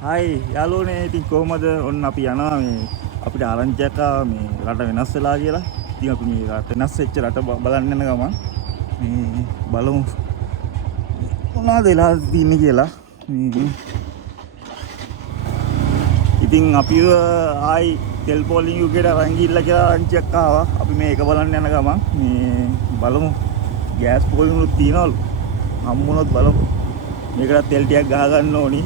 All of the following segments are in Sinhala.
හයි යාළුවනේ ඉතින් කොහමද ඔන්න අපි යනවා මේ අපිට ආරංචියක් ආවා මේ රට වෙනස් වෙලා කියලා. ඉතින් අපි මේ රට වෙනස් වෙච්ච රට බලන්න යන ගමන් මේ බලමු මොනවද වෙලා තියෙන්නේ කියලා. ඉතින් අපි ආයි තෙල් පෝලිං යුගයට අරන් ගිහිල්ලා කියලා ආරංචියක් ආවා. අපි මේක බලන්න යන ගමන් මේ බලමු ගෑස් පෝලිං උත් තියනවලු. හම්බුනොත් බලමු. මේකට තෙල් ටිකක් ගහ ගන්න ඕනි.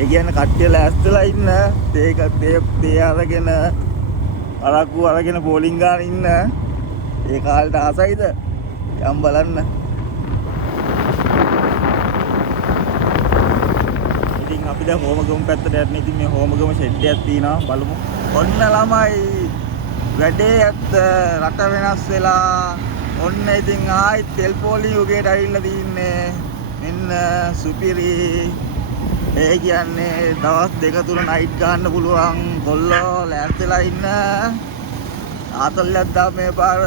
ඒ කියන්නේ කට්ටිය ලෑස්තිලා ඉන්න තේ අරගෙන අරක්කු අරගෙන බෝලිං ගාන ඉන්න ඒ කාලේට ආසයිද යම් බලන්න. ඉතින් අපි දැන් හෝමගම පැත්තට යන්න. ඉතින් මේ හෝමගම ෂෙඩ් එකක් තියෙනවා බලමු. ඔන්න ළමයි වැඩේ ඇත්ත රට වෙනස් වෙලා ඔන්න ඉතින් ආයි තෙල් පෝලිං යුගයට ඇවිල්ලා තින්නේ. මෙන්න සුපිරි ඒ කියන්නේ දවස් දෙක තුන නයිට් ගන්න පුළුවන් කොල්ලෝ ලෑස්තිලා ඉන්න ආතල්ලයක් දාම මේ පාර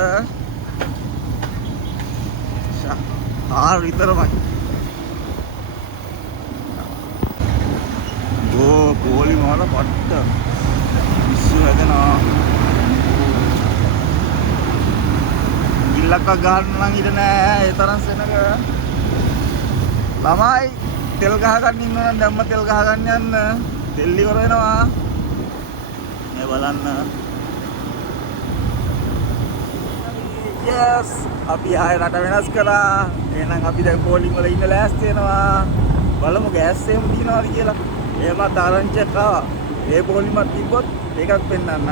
ආර විතරමයි ගෝ පොලි මොන පට්ට විශ්ව හැදෙනවා ඉල්ලක්ක ගන්න නම් ඉඳ නෑ ඒ තරම් සෙනග ළමයි තෙල් ගහ ගන්න ඉන්නවා නම් දැම්ම තෙල් ගහ ගන්න යන්න තෙල් ඉවර වෙනවා මේ බලන්න. yes අපි ආයෙ රට වෙනස් කරා. එහෙනම් අපි දැන් බෝලිං වල ඉන්න ලෑස්ති වෙනවා. බලමු ගෑස් එහෙම තියනවාද කියලා. එහෙමත් ආරංචියක් ආවා. ඒ බෝලිමත් තිබ්බොත් ඒකත් පෙන්නන්න.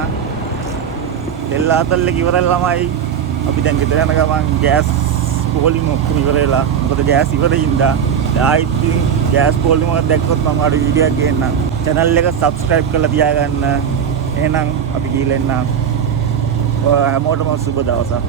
තෙල් ආතල්ලේ ඉවරයි ළමයි. අපි දැන් ගෙදර යන ගමන් ගෑස් බෝලිං ඔක්කොම ඉවර වෙලා. මොකද ගෑස් ඉවරින් ඉඳා ආයිත් ගෑස් පොලිම එකක් දැක්කොත් මම අර වීඩියෝ එකක් ගේන්නම්. channel එක subscribe කරලා තියාගන්න. එහෙනම් අපි ගිහලා එන්න. හැමෝටම සුබ දවසක්.